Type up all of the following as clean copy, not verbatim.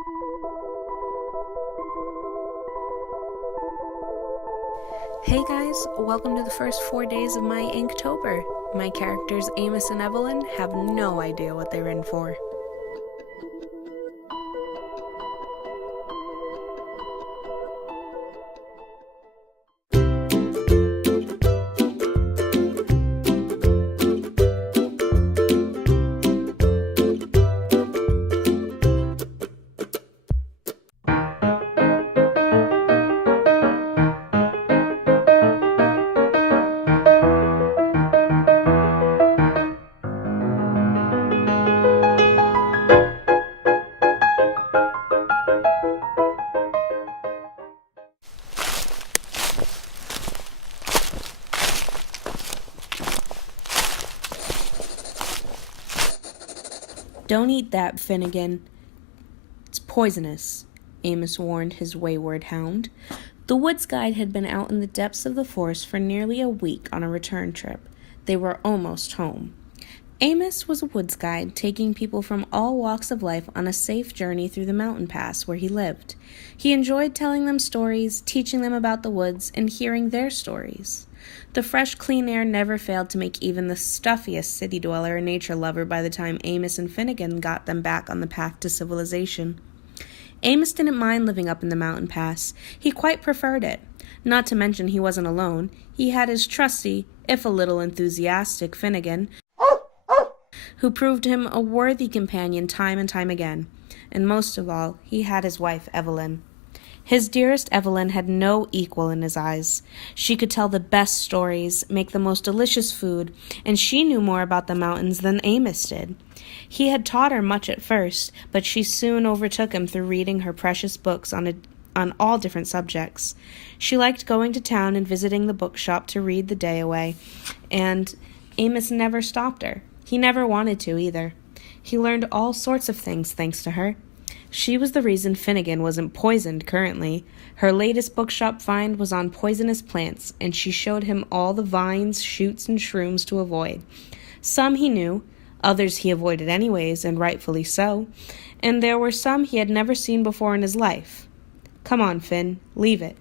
Hey guys, welcome to the first 4 days of my Inktober. My characters Amos and Evelyn have no idea what they're in for. Don't eat that, Finnegan. It's poisonous, Amos warned his wayward hound. The woods guide had been out in the depths of the forest for nearly a week on a return trip. They were almost home. Amos was a woods guide, taking people from all walks of life on a safe journey through the mountain pass where he lived. He enjoyed telling them stories, teaching them about the woods, and hearing their stories. The fresh, clean air never failed to make even the stuffiest city dweller a nature lover by the time Amos and Finnegan got them back on the path to civilization. Amos didn't mind living up in the mountain pass. He quite preferred it. Not to mention he wasn't alone. He had his trusty, if a little enthusiastic, Finnegan, who proved him a worthy companion time and time again. And most of all, he had his wife, Evelyn. His dearest Evelyn had no equal in his eyes. She could tell the best stories, make the most delicious food, and she knew more about the mountains than Amos did. He had taught her much at first, but she soon overtook him through reading her precious books on all different subjects. She liked going to town and visiting the bookshop to read the day away, and Amos never stopped her. He never wanted to, either. He learned all sorts of things thanks to her. She was the reason Finnegan wasn't poisoned currently. Her latest bookshop find was on poisonous plants, and she showed him all the vines, shoots, and shrooms to avoid. Some he knew, others he avoided anyways, and rightfully so, and there were some he had never seen before in his life. Come on, Finn, leave it.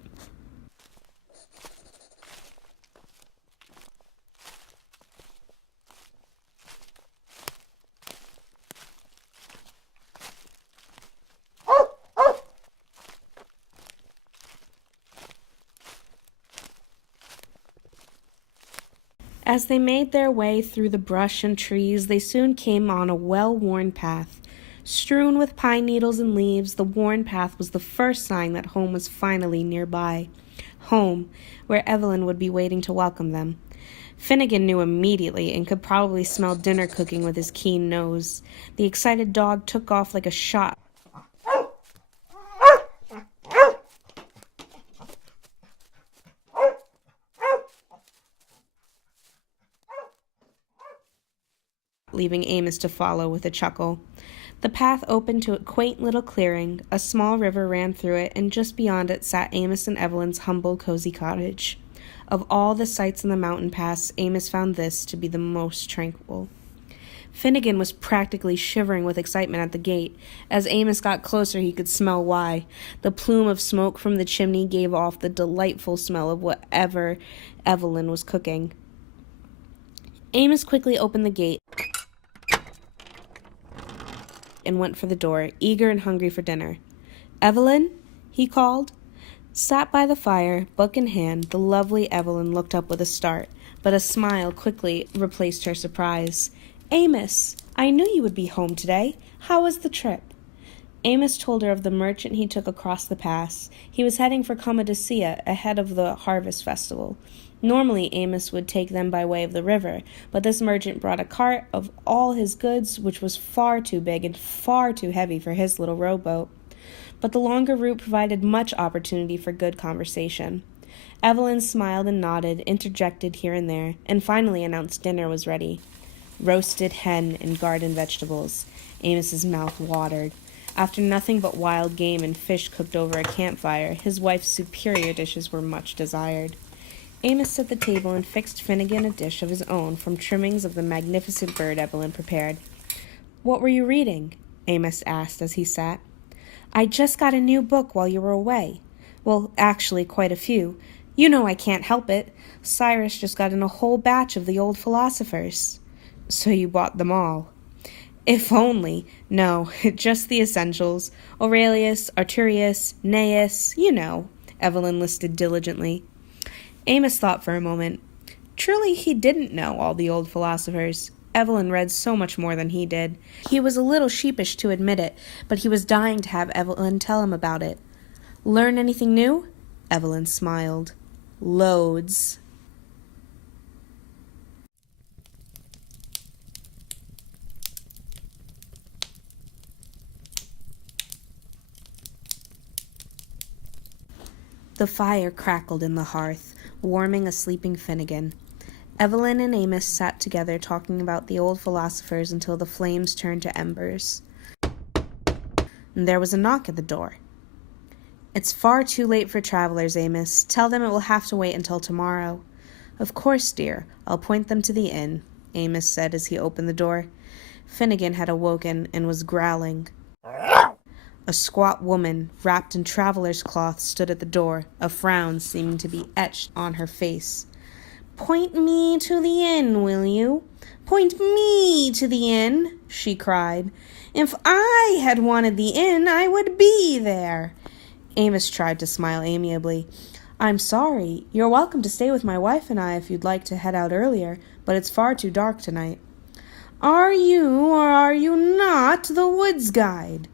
As they made their way through the brush and trees, they soon came on a well-worn path. Strewn with pine needles and leaves, the worn path was the first sign that home was finally nearby. Home, where Evelyn would be waiting to welcome them. Finnegan knew immediately and could probably smell dinner cooking with his keen nose. The excited dog took off like a shot, leaving Amos to follow with a chuckle. The path opened to a quaint little clearing. A small river ran through it, and just beyond it sat Amos and Evelyn's humble, cozy cottage. Of all the sights in the mountain pass, Amos found this to be the most tranquil. Finnegan was practically shivering with excitement at the gate. As Amos got closer, he could smell why. The plume of smoke from the chimney gave off the delightful smell of whatever Evelyn was cooking. Amos quickly opened the gate and went for the door, eager and hungry for dinner. "Evelyn?" he called. Sat by the fire, book in hand, the lovely Evelyn looked up with a start, but a smile quickly replaced her surprise. "Amos, I knew you would be home today. How was the trip?" Amos told her of the merchant he took across the pass. He was heading for Gottagoghdraw ahead of the harvest festival. Normally, Amos would take them by way of the river, but this merchant brought a cart of all his goods, which was far too big and far too heavy for his little rowboat. But the longer route provided much opportunity for good conversation. Evelyn smiled and nodded, interjected here and there, and finally announced dinner was ready. Roasted hen and garden vegetables. Amos's mouth watered. After nothing but wild game and fish cooked over a campfire, his wife's superior dishes were much desired. Amos set the table and fixed Finnegan a dish of his own from trimmings of the magnificent bird Evelyn prepared. "What were you reading?" Amos asked as he sat. I just got a new book while you were away. Well, actually, quite a few. You know I can't help it. Cyrus just got in a whole batch of the old philosophers. So you bought them all. If only. No, just the essentials. Aurelius, Arturius, Gnaeus, you know, Evelyn listed diligently. Amos thought for a moment. Truly, he didn't know all the old philosophers. Evelyn read so much more than he did. He was a little sheepish to admit it, but he was dying to have Evelyn tell him about it. Learn anything new? Evelyn smiled. Loads. The fire crackled in the hearth, warming a sleeping Finnegan. Evelyn and Amos sat together talking about the old philosophers until the flames turned to embers. And there was a knock at the door. It's far too late for travelers, Amos. Tell them it will have to wait until tomorrow. Of course, dear. I'll point them to the inn, Amos said as he opened the door. Finnegan had awoken and was growling. A squat woman, wrapped in traveler's cloth, stood at the door, a frown seeming to be etched on her face. Point me to the inn, will you? Point me to the inn, she cried. If I had wanted the inn, I would be there. Amos tried to smile amiably. I'm sorry. You're welcome to stay with my wife and I if you'd like to head out earlier, but it's far too dark tonight. Are you or are you not the woods guide?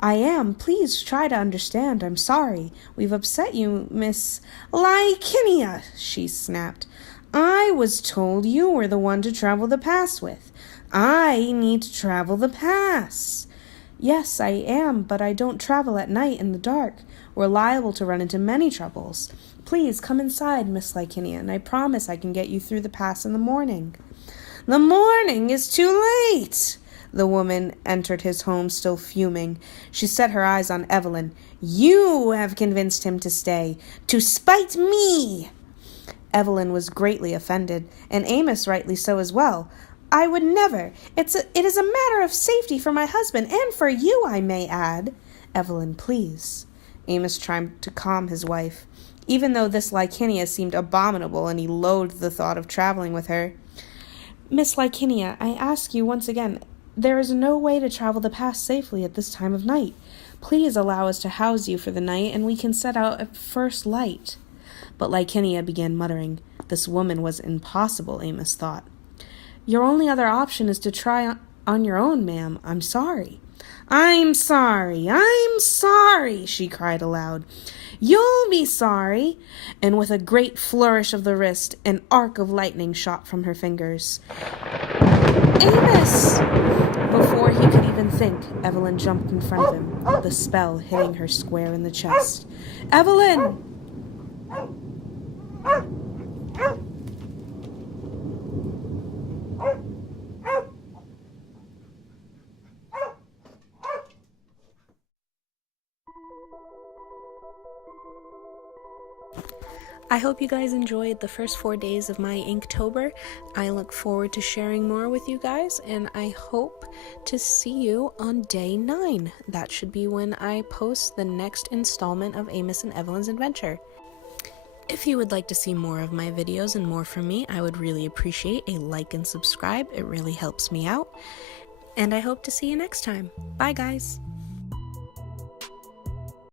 I am. Please try to understand. I'm sorry. We've upset you, Miss Lycinia, she snapped. I was told you were the one to travel the pass with. I need to travel the pass. Yes, I am, but I don't travel at night in the dark. We're liable to run into many troubles. Please come inside, Miss Lycinia, and I promise I can get you through the pass in the morning. The morning is too late. The woman entered his home still fuming. She set her eyes on Evelyn. You have convinced him to stay, to spite me. Evelyn was greatly offended, and Amos rightly so as well. I would never. It is a matter of safety for my husband, and for you, I may add. Evelyn, please. Amos tried to calm his wife, even though this Lycinia seemed abominable and he loathed the thought of traveling with her. Miss Lycinia, I ask you once again, there is no way to travel the pass safely at this time of night. Please allow us to house you for the night, and we can set out at first light. But Lycinia began muttering. This woman was impossible, Amos thought. Your only other option is to try on your own, ma'am. I'm sorry. I'm sorry, she cried aloud. You'll be sorry. And with a great flourish of the wrist, an arc of lightning shot from her fingers. Amos! Before he could even think, Evelyn jumped in front of him, the spell hitting her square in the chest. Evelyn! I hope you guys enjoyed the first 4 days of my Inktober. I look forward to sharing more with you guys, and I hope to see you on day 9. That should be when I post the next installment of Amos and Evelyn's adventure. If you would like to see more of my videos and more from me, I would really appreciate a like and subscribe. It really helps me out. And I hope to see you next time. Bye, guys.